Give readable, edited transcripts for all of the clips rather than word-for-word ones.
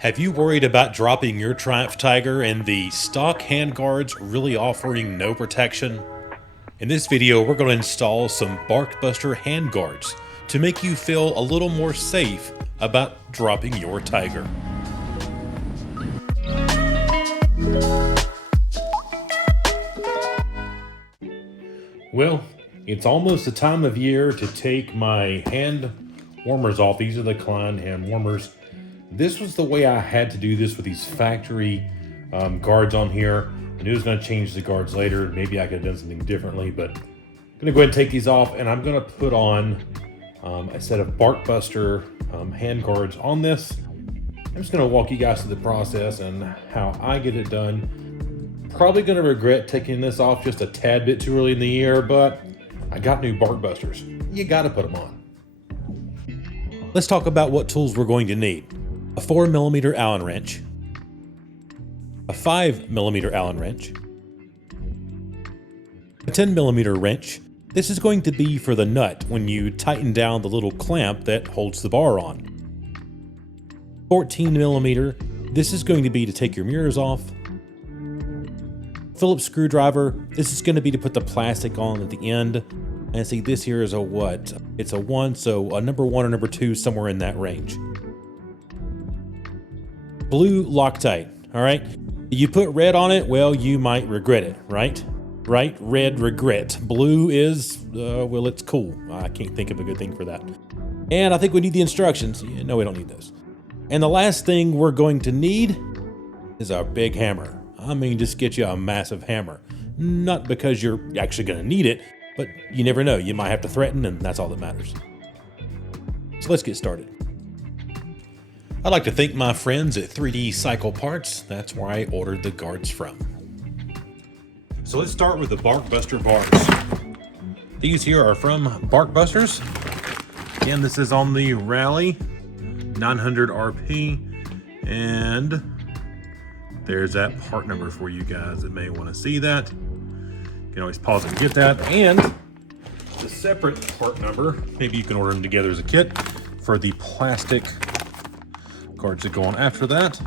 Have you worried about dropping your Triumph Tiger and the stock handguards really offering no protection? In this video, we're going to install some BarkBuster handguards to make you feel a little more safe about dropping your Tiger. Well, it's almost the time of year to take my hand warmers off. These are the Klein hand warmers. This was the way I had to do this with these factory guards on here. I knew I was going to change the guards later. Maybe I could have done something differently, but I'm going to go ahead and take these off, and I'm going to put on a set of BarkBuster hand guards on this. I'm just going to walk you guys through the process and how I get it done. Probably going to regret taking this off just a tad bit too early in the year, but I got new BarkBusters. You got to put them on. Let's talk about what tools we're going to need. A 4mm Allen wrench, a 5mm Allen wrench, a 10mm wrench. This is going to be for the nut when you tighten down the little clamp that holds the bar on. 14mm, this is going to be to take your mirrors off. Phillips screwdriver, this is going to be to put the plastic on at the end. And see, this here is a what? It's a 1, so a number 1 or number 2, somewhere in that range. Blue Loctite, all right? You put red on it, well, you might regret it, right? Right? Red, regret. Blue is, well, it's cool. I can't think of a good thing for that. And I think we need the instructions. No, we don't need those. And the last thing we're going to need is a big hammer. I mean, just get you a massive hammer. Not because you're actually going to need it, but you never know. You might have to threaten, and that's all that matters. So let's get started. I'd like to thank my friends at 3D Cycle Parts. That's where I ordered the guards from. So let's start with the BarkBuster bars. These here are from BarkBusters. Again, this is on the Rally 900 RP, and there's that part number for you guys that may want to see that. You can always pause and get that, and the separate part number, maybe you can order them together as a kit for the plastic guards that go on after that.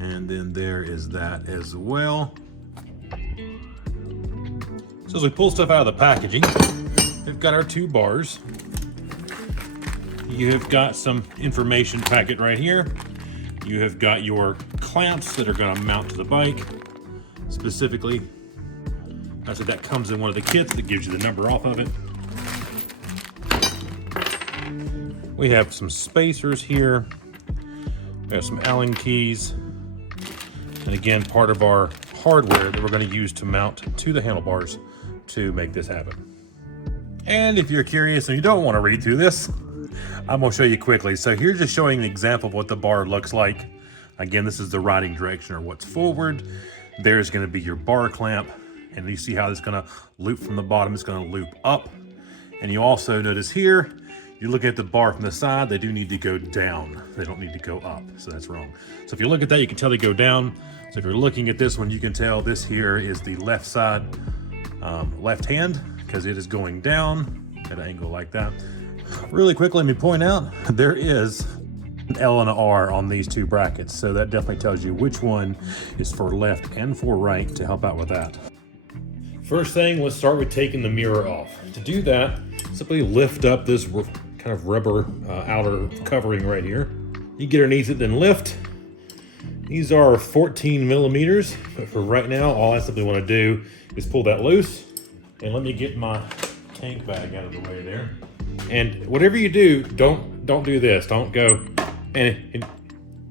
And then there is that as well. So as we pull stuff out of the packaging, we've got our 2 bars. You have got some information packet right here. You have got your clamps that are going to mount to the bike. Specifically, I said that comes in one of the kits that gives you the number off of it. We have some spacers here. We have some Allen keys. And again, part of our hardware that we're going to use to mount to the handlebars to make this happen. And if you're curious and you don't want to read through this, I'm going to show you quickly. So here's just showing an example of what the bar looks like. Again, this is the riding direction or what's forward. There's going to be your bar clamp. And you see how it's going to loop from the bottom. It's going to loop up. And you also notice here, you look at the bar from the side, they do need to go down. They don't need to go up, so that's wrong. So if you look at that, you can tell they go down. So if you're looking at this one, you can tell this here is the left side, left hand, because it is going down at an angle like that. Really quickly, let me point out, there is an L and an R on these 2 brackets. So that definitely tells you which one is for left and for right to help out with that. First thing, let's start with taking the mirror off. To do that, simply lift up this kind of rubber outer covering right here. You get underneath it, then lift. These are 14mm, but for right now, all I simply want to do is pull that loose. And let me get my tank bag out of the way there. And whatever you do, don't do this. Don't go, and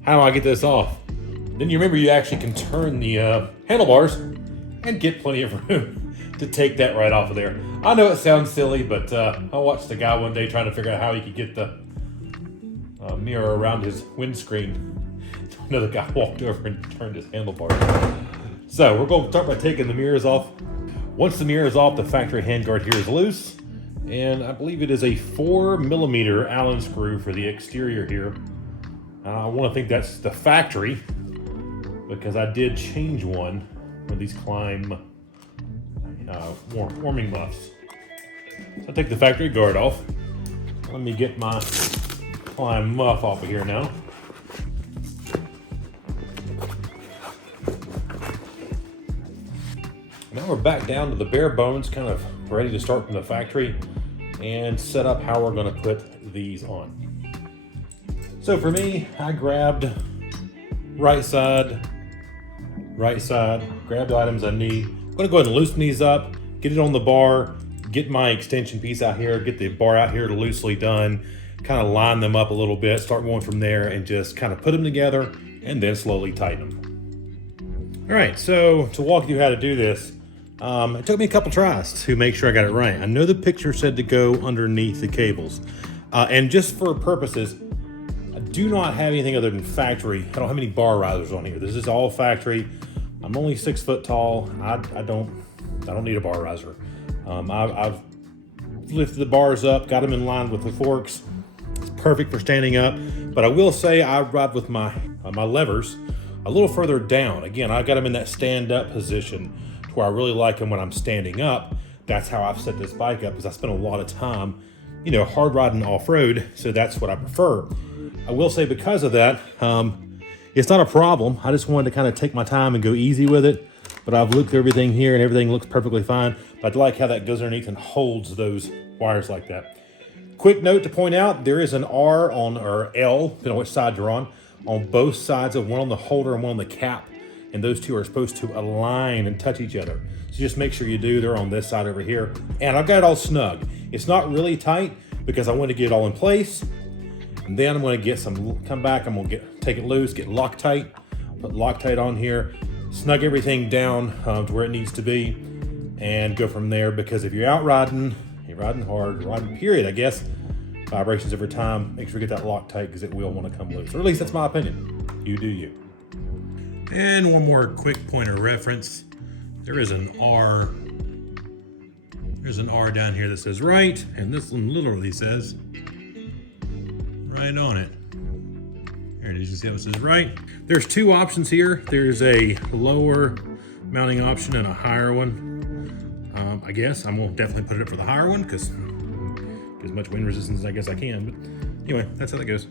how do I get this off? Then you remember you actually can turn the handlebars and get plenty of room to take that right off of there. I know it sounds silly, but I watched a guy one day trying to figure out how he could get the mirror around his windscreen. Another guy walked over and turned his handlebar. So we're going to start by taking the mirrors off. Once the mirror is off, the factory handguard here is loose. And I believe it is a 4mm Allen screw for the exterior here. I want to think that's the factory, because I did change one of these Klein warming muffs. So I'll take the factory guard off. Let me get my Klein muff off of here now. Now we're back down to the bare bones, kind of ready to start from the factory and set up how we're going to put these on. So for me, I grabbed right side, grab the items I need. I'm going to go ahead and loosen these up, get it on the bar, get my extension piece out here, get the bar out here loosely done, kind of line them up a little bit, start going from there and just kind of put them together and then slowly tighten them. All right, so to walk you how to do this, it took me a couple tries to make sure I got it right. I know the picture said to go underneath the cables. And just for purposes, I do not have anything other than factory. I don't have any bar risers on here. This is all factory. I'm only 6 foot tall. I don't need a bar riser. I've lifted the bars up, got them in line with the forks. It's perfect for standing up. But I will say I ride with my levers a little further down. Again, I got them in that stand up position to where I really like them when I'm standing up. That's how I've set this bike up, because I spend a lot of time, you know, hard riding off-road. So that's what I prefer. I will say because of that, it's not a problem. I just wanted to kind of take my time and go easy with it. But I've looked at everything here and everything looks perfectly fine. But I like how that goes underneath and holds those wires like that. Quick note to point out, there is an R on, or L, depending on which side you're on both sides of one on the holder and one on the cap. And those two are supposed to align and touch each other. So just make sure you do. They're on this side over here. And I've got it all snug. It's not really tight because I want to get it all in place. And then I'm going to get come back, I'm going to take it loose, get Loctite, put Loctite on here, snug everything down to where it needs to be, and go from there. Because if you're out riding, you're riding hard, riding period, I guess, vibrations over time, make sure you get that Loctite because it will want to come loose. Or at least that's my opinion. You do you. And one more quick point of reference. There is an R. There's an R down here that says right, and this one literally says right on it. There it is. You see how it says right? There's two options here. There's a lower mounting option and a higher one. I guess I'm gonna definitely put it up for the higher one because get as much wind resistance as I guess I can. But anyway, that's how that goes.